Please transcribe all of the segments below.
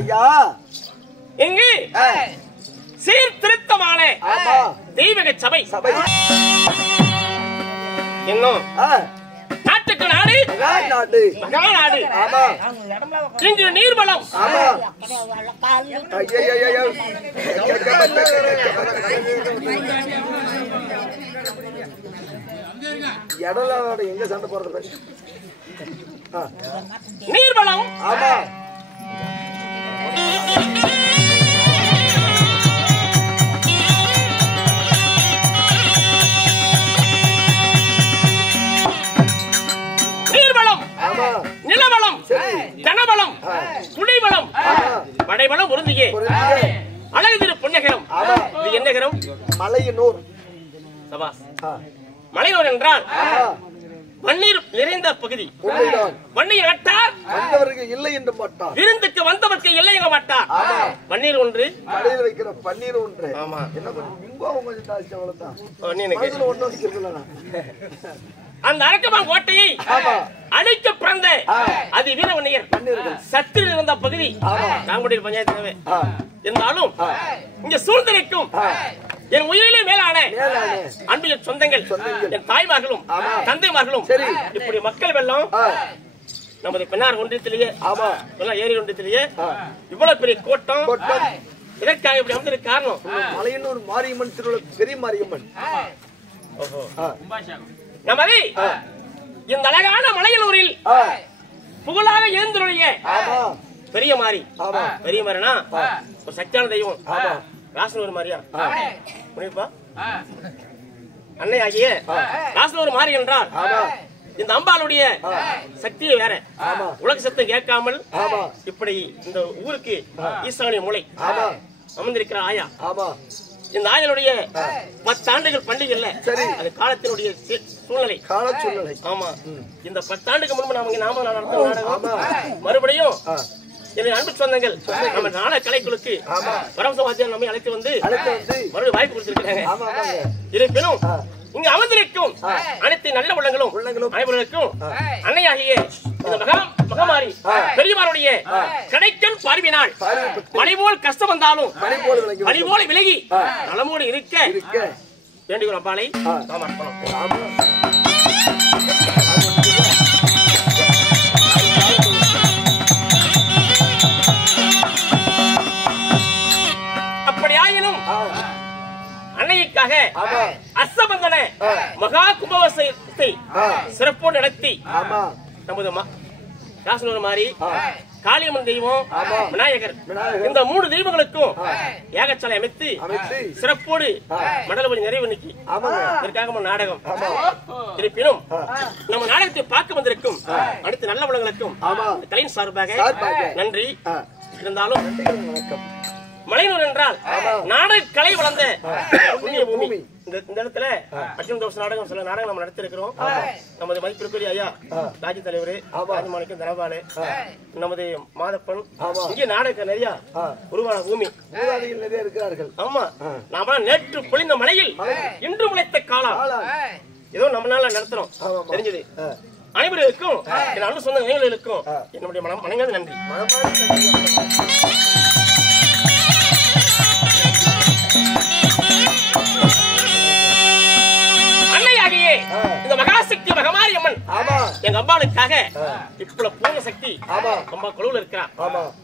ஐயா இங்கு சீர்திருத்தமான தெய்வீக சபை இன்னும் நாட்டுக்கு நாடு மகாநாடு இங்கு நீர்வளம் இடலோட எங்க சண்டை போறது நீர்வளம் ஆமா நீர்வளம் நிலவளம் கனவளம் குடிவளம் படைவளம் உறுதியே அழகு திரு புன்னகரம் இது என்ன கரம் மலையனூர் சபாஸ் மலையனூர் என்றால் மண்ணீர் நிறைந்த பகுதி மண்ணீர் நட்டார் வந்தவருக்கு இல்லை என்று மாட்டார் விருந்துக்கு வந்தவருக்கு இல்லை எங்க மாட்டார் பன்னீர் ஒன்று கடையில் வைக்கிற பன்னீர் ஒன்று என்ன கொஞ்சம் தாழ்ச்சி அவ்வளவுதான் ஒண்ணு வைக்கிறதுல அந்த அரக்கமான் கோட்டையை அடிக்க பிறந்த அது வீரவன்னியர் சத்தில் இருந்த பகுதி நாங்குடியில் பஞ்சாயத்து இருந்தாலும் இங்க சூழ்நிலைக்கும் என் உயிரிலே மேலான அன்பு சொந்தங்கள் என் தாய்மார்களும் தந்தைமார்களும் இப்படி மக்கள் வெள்ளம் நமது பெண்ணார் ஒன்றியத்திலேயே ஏரி ஒன்றியத்திலேயே இவ்வளவு பெரிய கோட்டம் இதற்காக இப்படி அமைந்ததுக்கு காரணம் மலையனூர் மாரியம்மன் திருவிழா பெரிய மாரியம்மன் நமது இந்த அழகான மலையனூரில் புகழாக எழுந்துடைய பெரிய மாறி பெரிய மாறினா ஒரு சக்தியான தெய்வம் ராசனூர் மாரியா புரியுப்பா அன்னை ஆகிய ராசனூர் மாறி என்றால் இந்த அம்பாளுடைய சக்தியை வேற உலக சத்தம் கேட்காமல் இப்படி இந்த ஊருக்கு ஈசானிய மூளை அமர்ந்திருக்கிற ஆயா இந்த ஆயனுடைய 10 ஆண்டுகள் பண்டிகை இல்ல அது காலத்தினுடைய சூழ்நிலை ஆமா இந்த 10 ஆண்டுக்கு முன்பு நாம நடத்தும் மறுபடியும் என்னுடைய அன்பு சொந்தங்கள் நம்ம நாடக கலைக்குழுக்கு பரமசமாஜியார் நம்மை அழைத்து வந்து மறுபடியும் வாய்ப்பு கொடுத்திருக்கிறாங்க இருப்பினும் இங்க அமர்ந்திருக்கும் அனைத்து நல்ல உள்ளங்களும் அனைவருக்கும் அன்னையாகிய இந்த மகமாரி பெரியவாருடைய கிடைக்கும் பார்வினால் மழை போல் கஷ்டம் வந்தாலும் மழை போல விலகி நலமோடு இருக்க வேண்டிய அப்பாலை நாம் அர்ப்பணம். அப்படியாயினும் அன்னைக்காக அசபந்தன மகா கும்பாபிஷேகத்தை சிறப்போடு நடத்தி நமது ராசனூர் மாறி காளியம்மன் தெய்வம் விநாயகர் இந்த 3 தெய்வங்களுக்கும் யாகசாலை அமைத்து சிறப்போடு மண்டலபடி நிறைவு நிக்கி இதற்காக நாடகம் இருப்பினும் நம்ம நாடகத்தை பார்க்க வந்திருக்கும் அடுத்த நல்ல வளங்களுக்கும் கலையின் சார்பாக நன்றி. இருந்தாலும் மலையனூர் என்றால் நாடக கலை வளர்ந்த புண்ணிய பூமி. இந்த இடத்துல அர்ஜுன் தோஷ நாடகம் சில நாடகம் நம்ம நடத்திருக்கிறோம். நமது மதிப்பிற்குரிய ஐயா ராஜ்ய தலைவர் ராஜமாணிக்கம் தனபாலு நமது மாதப்பன் இங்கே நாடக நிறைய உருவான பூமி நிறைய இருக்கிறார்கள். ஆமா நாம நேற்று பொழிந்த மலையில் இன்று முளைத்த காலம் ஏதோ நம்மளால நடத்துறோம் தெரிஞ்சது. அனைவருக்கும் என் அன்பு சொந்த நினைவுகளுக்கும் என்னுடைய மனங்காத நன்றி. அன்னையாகியே இந்த மகாசக்தி மகமாரி அம்மன் எங்க அம்பாளுக்காக இப்ப பூர்ண சக்தி அம்மா குழுவில் இருக்கிறார்.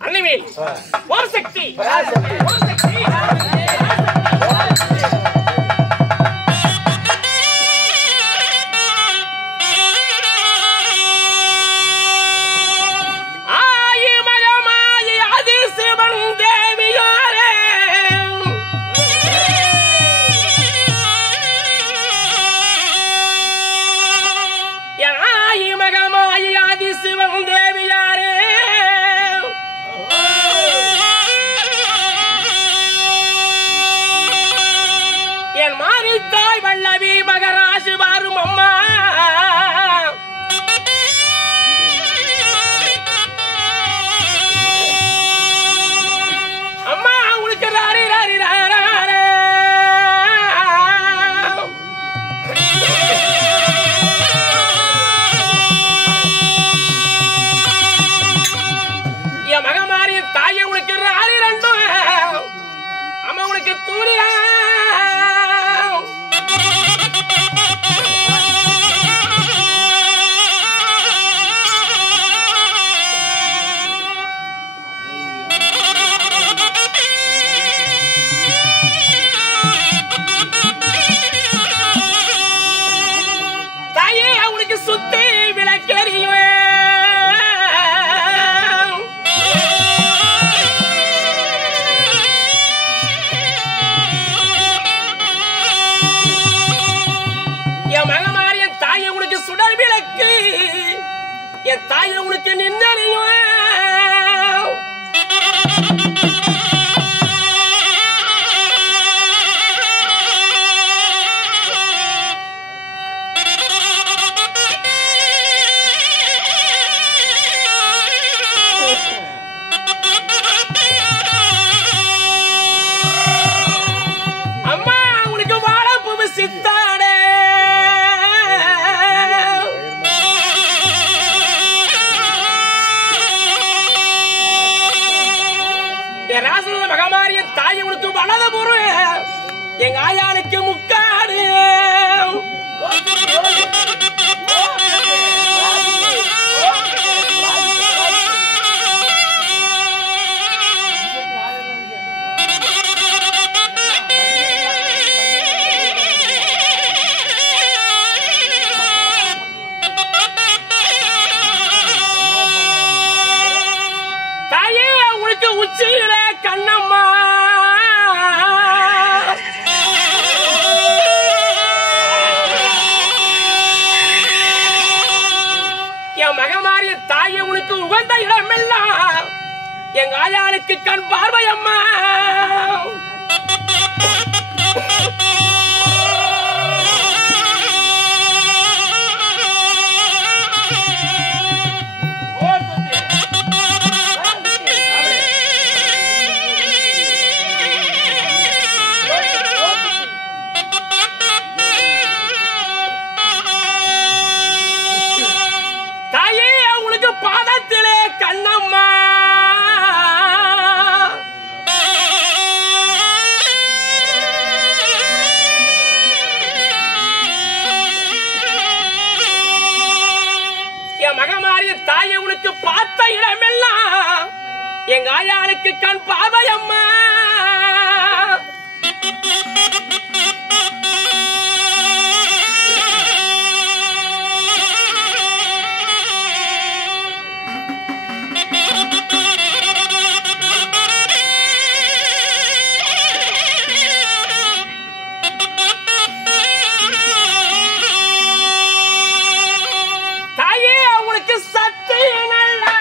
அன்னைமே ஒரு சக்தி அவளுக்கு சுத்தி விளக்கெறியும் என் மகமாரி என் தாயை உனக்கு சுடர் விளக்கு என் தாயை உனக்கு நின்னறியும் மகமாரிய தாய் உனக்கு வளத பொருள் எங்க ஆயாளுக்கு முக்காடு தாயே உனக்கு உச்சியில கண்ணம்மா என் மகமாரிய தாயை உனக்கு உகந்த இடமெல்லாம் எங்க ஆயாளுக்கு கண் பார்வை அம்மா பாதத்திலே கண்ணம்மா என் மகமாரிய தாயை உனக்கு பார்த்த இடமெல்லாம் எங்க ஆயாளுக்கு கண் பார்வை அம்மா சக்தி நல்லா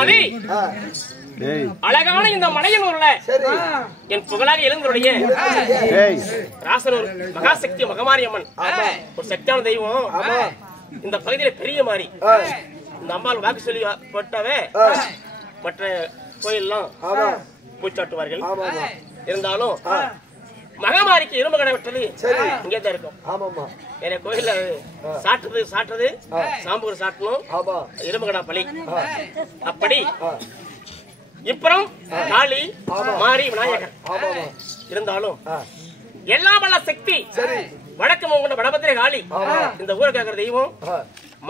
சுவாமி அழகான இந்த மலையனூர்ல என் புகழாக எழுந்தருடைய ராசனூர் மகாசக்தி மகமாரியம்மன் ஒரு சக்தியான தெய்வம். இந்த பகுதியில பெரிய மாறி இந்த அம்பாள் வாக்கு சொல்லி போட்டாவே மற்ற கோயில்லாம் பூச்சாட்டுவார்கள். இருந்தாலும் மகமாரிக்கு இரும்பு கடை விட்டது இங்கே தான் இருக்கும். வேற கோயில்ல சாட்டுறது சாம்பு சாட்டணும், இரும்பு கடை பலி. அப்படி இப்புறம் காளி மாரி விநாயகர் இருந்தாலும் எல்லாம் வல்ல சக்தி வடக்கு கொண்ட வடபத்திர காளி இந்த ஊரை கேட்கிற தெய்வம்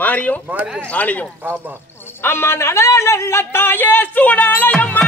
மாரியும் காளியும். அம்மா நல்ல தாயே சூடாலயம்மா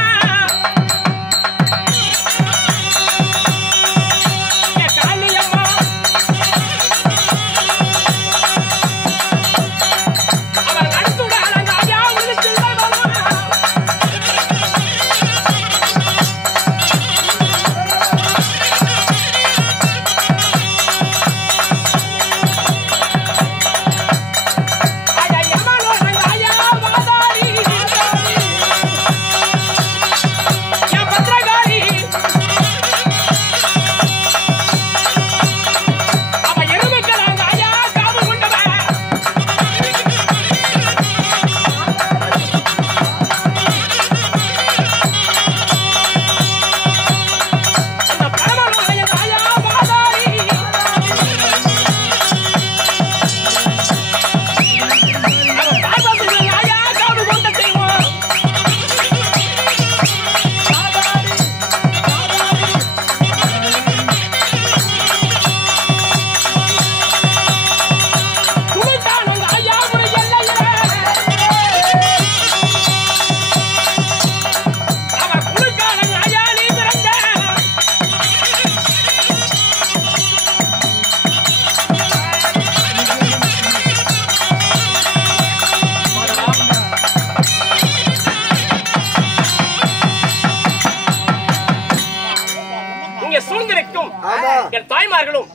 என் தாய்மார்களும்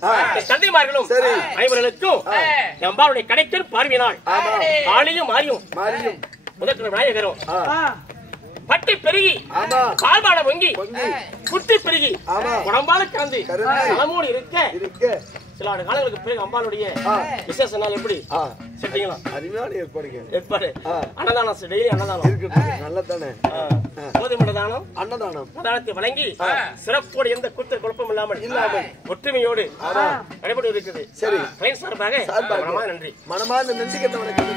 தந்தைமார்களும் அனைவர்களுக்கும் எம்பாளுடைய கடைக்கன் பார்வையினால் காளியும் மாரியும் முதற்கொண்ட விநாயகரும் பட்டி பெருகி பால்பாட வங்கி குட்டி பெருகி உடம்பால கலந்து நலமோடு இருக்க சில காலங்களுக்கு பிறகு அம்பாளுடைய விசேஷ நாள் எப்படி செட்டீங்களா? அருமையான ஏற்பாடு அன்னதானம் டெய்லி அன்னதானம் நல்லதானே. கோதுமை தானம் அன்னதானம் அன்னதானத்தை வழங்கி சிறப்போடு எந்த கூத்த குழப்பம் இல்லாமல் ஒற்றுமையோடு நடைபெற்று இருக்குது. சரி, சார்பாக நன்றி, மனமார்ந்த நன்றிக்கு வணக்கம்.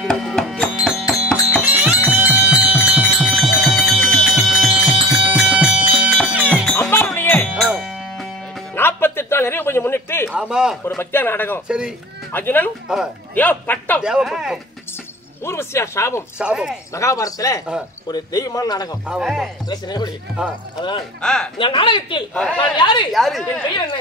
அம்மாவுடைய 48 நாள் நிறைவு கொஞ்சம் முன்னிட்டு ஒரு பக்தியா நாடகம். சரி, அர்ஜுனன் தேவப்பட்டம் ஊர்வசியா சாபம் மகாபாரதத்துல ஒரு தெய்வமான நாடகம். அதனால் இந்த நாடகத்தில் நான் யாரு என் பெயர் என்ன?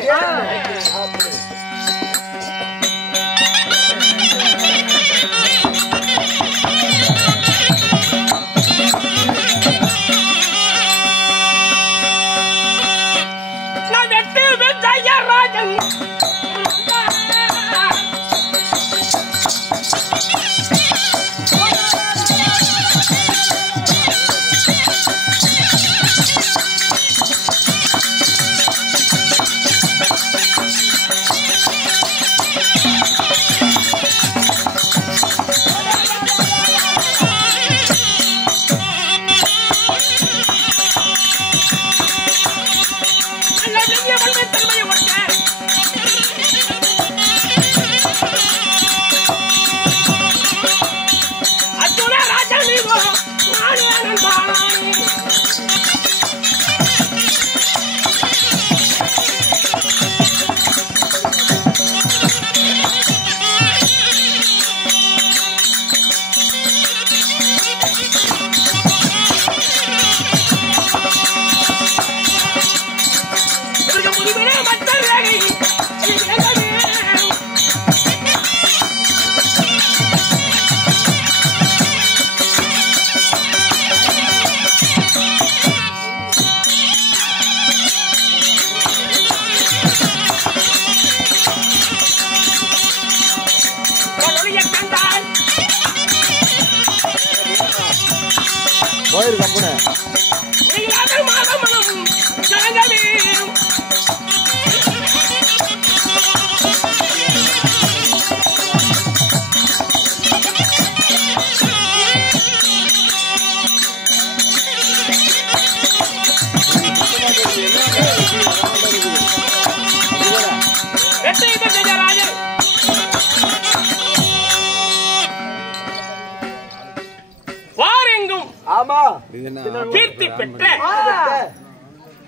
கீர்த்தி பெற்ற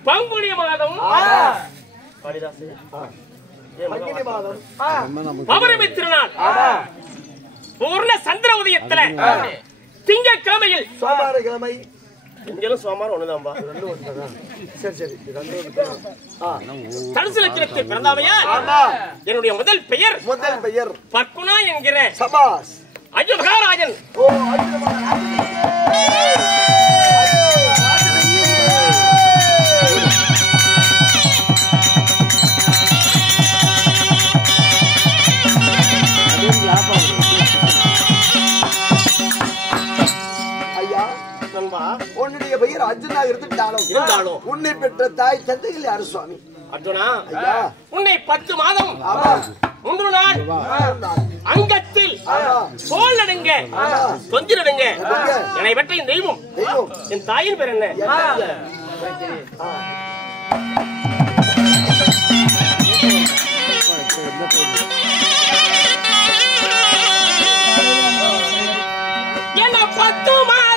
பங்குனி மாதம் பௌர்ணமி திருநாள் பூர்ண சந்திர உதயத்துல திங்கட்கிழமையில் சோமாரக்கிழமை சோமாரம் ஒண்ணுதான்பா. சரி சரி தனுசு லட்சணத்தில் பிறந்தாமையா என்னுடைய முதல் பெயர் பர்குணா என்கிற சபாஸ் அர்ஜுன மகாராஜன். உன்னுடைய பெயர் அர்ஜுனா இருந்தாலும் உன்னை பெற்ற தாய் தந்தைகள் யாரு சுவாமி? அர்ஜுனா, உன்னை 10 மாதம் 3 நாள் அங்கத்தில் தோல் நடுங்க கொஞ்சி நடுங்க என்னை பெற்ற என் தெய்வம் என் தாயின் பேர் என்ன? என்ன 10 மாதம்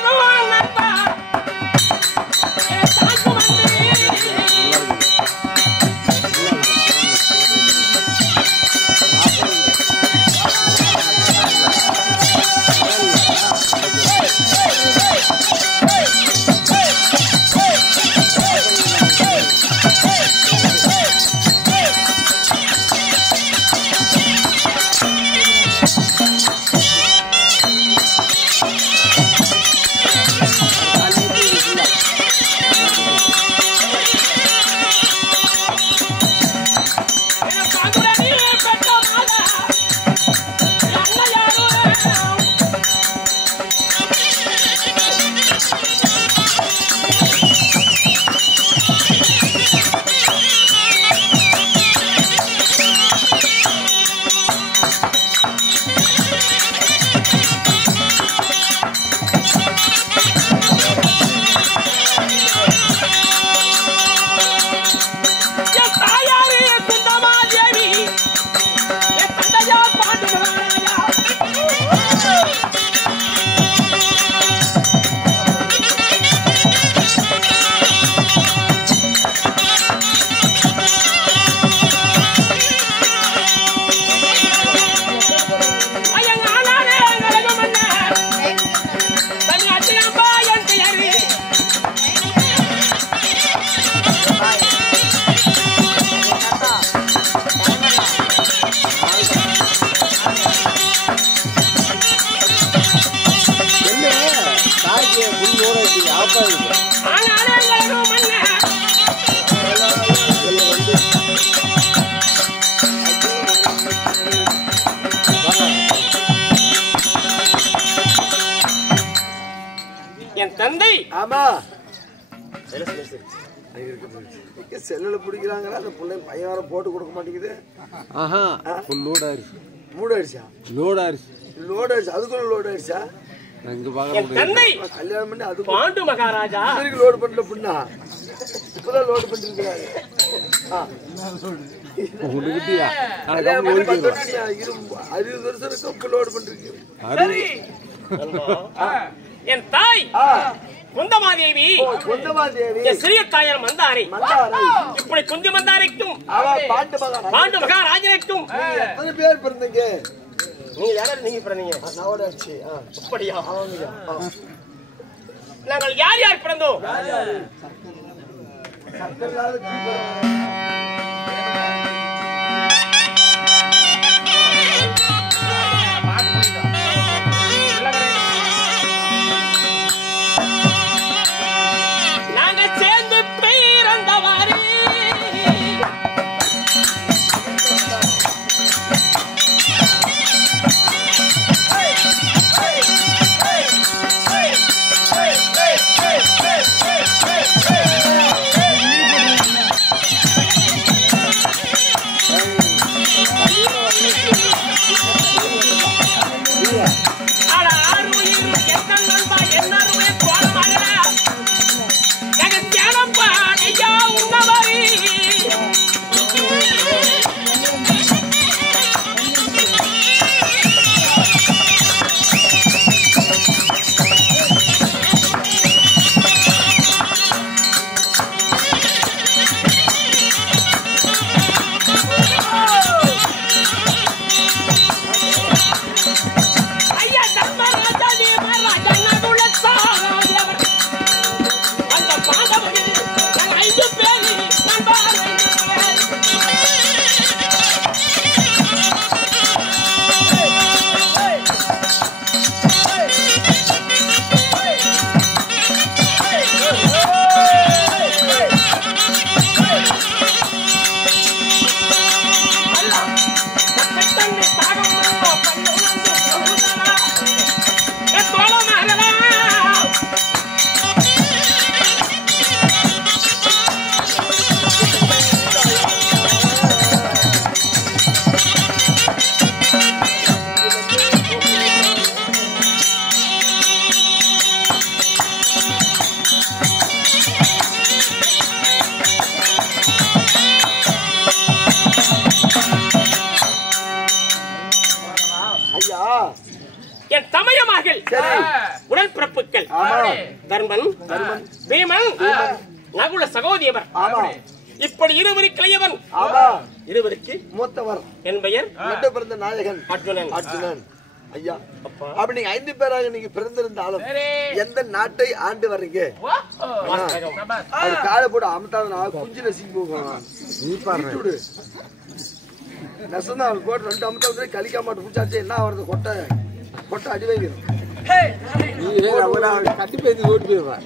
தந்தை ஆமா செல்லுல பிடிக்கிறாங்க அந்த பிள்ளை பையன் வர போட்டு கொடுக்க மாட்டேங்குது. அதுக்குள்ள லோட் ஆயிடுச்சா? தந்தை கல்யாணம் பண்ணி அது பாண்டு மகாராஜா லோடு பண்ணல புண்ணா இப்பதான் லோடு பண்ணிருக்கிறாங்க. 60 வருஷம் லோடு பண்ணிருக்கு. என் தாய் குந்தமாதேவி என் சிறிய தாயார் மந்தாரை இப்படி குந்தி மந்தாரைக்கும் பாண்டு மகாராஜனுக்கும் எத்தனை பேர் பிறந்தீங்க? நீங்க யாராவது நீங்க பிறந்தீங்க? அப்படியா? நாங்கள் யார் யார் பிறந்தோம்? உடன் பிறப்புகள் தர்மன் பீமன் நகுல சகோதரியவர் இப்படி இருவருக்கு இளையவன் இருவருக்கு மூத்தவர் என் பெயர் நட்டு பிறந்த நாயகன் அர்ஜுனன். அர்ஜுனன் ஐயா. அப்ப நீங்க 5 பேராக நீங்க பிறந்திருந்தாலும் எந்த நாட்டை ஆண்டு வர்றீங்க? அது காலை போட்டு அமத்தான குஞ்சு நசிக்கு போகணும். நீ பாரு நெசந்தா போட்டு 2 அமத்தா வந்து கலிக்கா மாட்டு புடிச்சாச்சு என்ன வருது கொட்டை கொட்டை அடி வைக்கணும். கட்டி பேசி ஓட்டு போயிடுவேன்.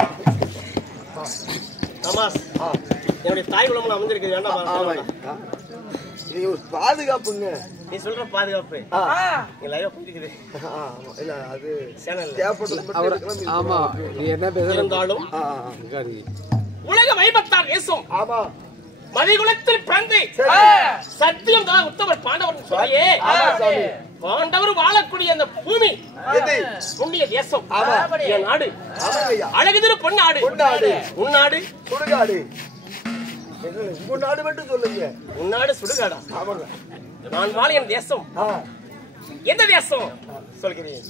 என்னுடைய தாய் குலம்ல அமைஞ்சிருக்கு வேண்டாம். இது ஒரு பாதுகாப்புங்க. நீ சொல்ற பாதுகாப்பு லைவா புரிஞ்சுக்குது. இல்ல அது சேனல் தேவைப்பட்டது. ஆமா நீ என்ன பேசுறாலும் உலக வைபத்தால் தேசம் மதிகுலத்தில் பிறந்து சத்தியம் தான் உத்தவர் பாண்டவர் சொல்லியே பாண்டவர் வாழக்கூடிய அந்த பூமி புண்ணிய தேசம் என் நாடு அழகுதிரு பொன்னாடு உன்னாடு சுடுகாடு. உன்னாடு மட்டும் சொல்லுங்க. உன்னாடு சுடுகாடா? ஆமாங்க. நான் வாழ என் தேசம் எந்த தேசம் சொல்கிறேன்.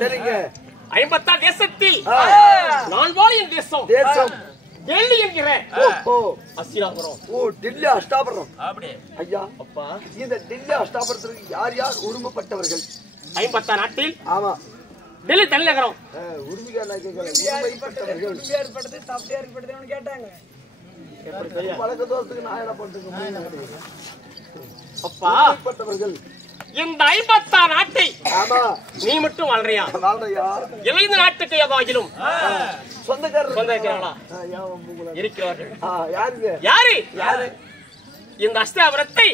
சரிங்க. 50 தேசத்தில் நான் வாழின் தேசம் டெல்லி என்கிற அஸ்தினாபுரம். ஓ டெல்லி அஷ்டாபுரம். அப்படி ஐயா. அப்பா இந்த டெல்லி அஷ்டாபுரத்துக்கு யார் யார் உரிமைப்பட்டவர்கள்? 50 நாட்டில். ஆமா டெல்லி தலைநகரம். உரிமைப்பட்டவர்கள் ஏற்பட்டது தப்பு ஏற்பட்டதுன்னு கேட்டாங்க. பழக்க தோசத்துக்கு நான் என்ன பண்றேன்? அப்பா இந்த 56 நாட்டை நீ மட்டும் வாழ்றியா? இளைந்த நாட்டுக்கு ஏதாகிலும் சொந்தக்காரர்களா இருக்கிறார்கள்? யாரு? இந்த அஸ்தாபுரத்தை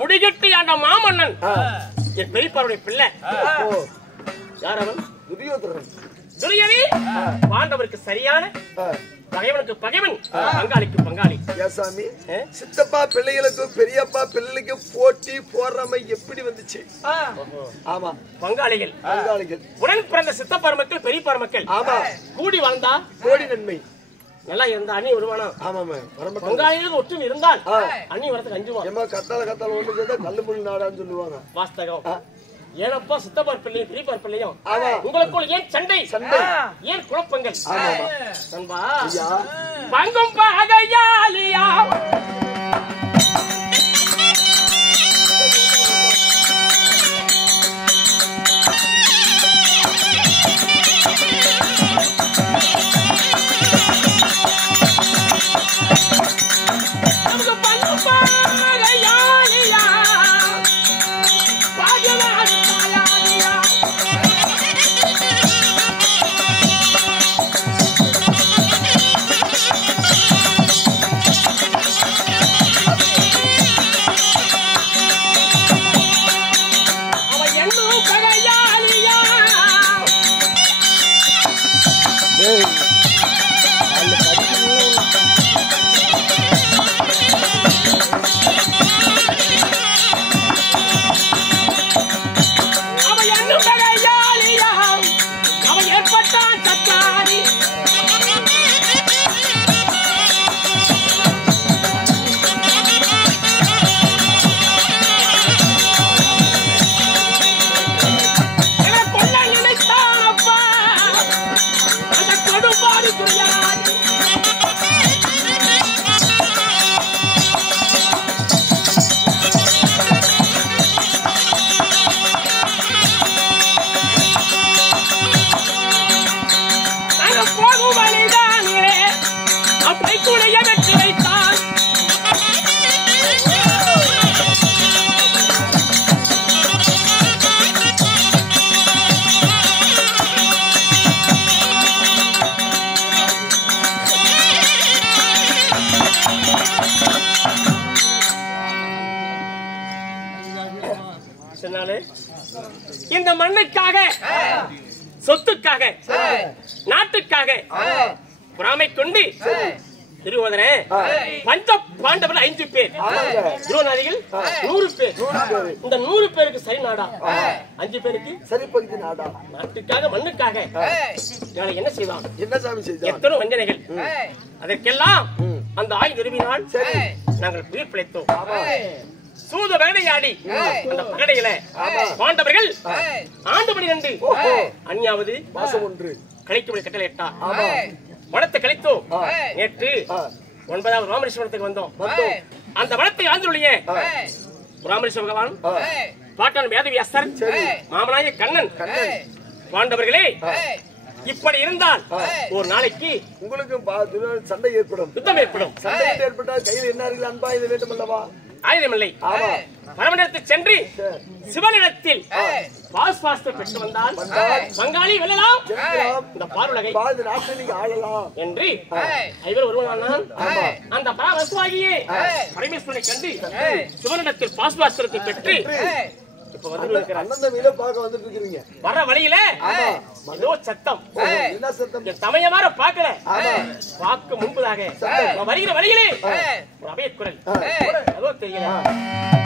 முடிகட்டி ஆண்ட மாமன்னன் என் பெரியப்பாருடைய பிள்ளை. யார் அவன்? துரியோதனன். பாண்டவருக்கு சரியான பகைவனுக்கு பகைவன், பங்காளிக்கு பங்காளி. சாமி, சித்தப்பா பிள்ளைகளுக்கும் பெரியப்பா பிள்ளைகளுக்கும் போட்டி போறாம எப்படி வந்துச்சு? ஆமா, பங்காளிகள். உடன் பிறந்த சித்தப்பா மக்கள் பெரியப்பா மக்கள் கூடி வாழ்ந்தா கோடி நன்மை. நல்லா இருந்தா அணி வருவானா? ஆமாமா. பங்காளிகள் ஒற்றுமை இருந்தால் அணி வரத்துக்கு அஞ்சுவான். கத்தால ஒண்ணு சேர்ந்தா கல்லு முள்ளு நாடான்னு சொல்லுவாங்க. வாஸ்தகம். ஏனப்பா சித்தப்பார் பிள்ளையும் பெரியப்பார் பிள்ளையும் உங்களுக்குள் ஏன் சண்டை? ஏன் குழப்பங்கள்? நண்பா, பங்கும் பகையாலியா இந்த மண்ணுக்காக, சொத்துக்காக, நாட்டுக்காக பொறாமை கொண்டு திருவோதனே பஞ்ச பாண்டவர்கள் 5 பேர், துரோணாதிகள் 100 பேர். இந்த 100 பேருக்கு சரி நாடா, 5 பேருக்கு சரி பகுதி நாடா. நாட்டுக்காக மண்ணுக்காக என்ன செய்வான்? என்ன சாமி செய்தான்? எத்தனை வஞ்சனைகள். அதற்கெல்லாம் அந்த ஆய் நிறுவினால் நாங்கள் உயிர் பிழைத்தோம். சூத வேடையாடி அந்த பகடையில பாண்டவர்கள் ஆண்டு 12 அந்யாவது மாசம் 1 கழிக்கும்படி கட்டளை இட்டார். வனத்தை கழித்தோம். நேற்று 9வது ராமேஸ்வரத்துக்கு வந்தோம். அந்த வனத்தை ஆழ்ந்துள்ள ராமேஸ்வர பகவான், பாட்டன் வேதவியாசர், மாமனாய கண்ணன், பாண்டவர்களே இப்படி இருந்தால் ஒரு நாளைக்கு உங்களுக்கு சண்டை ஏற்படும், யுத்தம் ஏற்படும். சண்டை ஏற்பட்டால் கையில் என்ன அன்பா இது வேண்டும் அல்லவா? ஆயுதமில்லை. பரமனிடத்து சென்று சிவனிடத்தில் பாஸ்பாஸ்தை பெற்று வந்தால் பங்காளி வெல்லலாம், இந்த பார்வலகை ஆளலாம் என்று ஐவர் ஒருவன். அந்த பராவசுவாகியே பரமேஸ்வரனை கண்டு சிவனிடத்தில் பாஸ்பாஸ்திரத்தை பெற்று வர வழியில ஏதோ சத்தம். சமயமாற பாக்கல, பார்க்க முன்பதாக வருகிற வழியிலே ஒரு அபயக்குரல். அதோ தெரியல.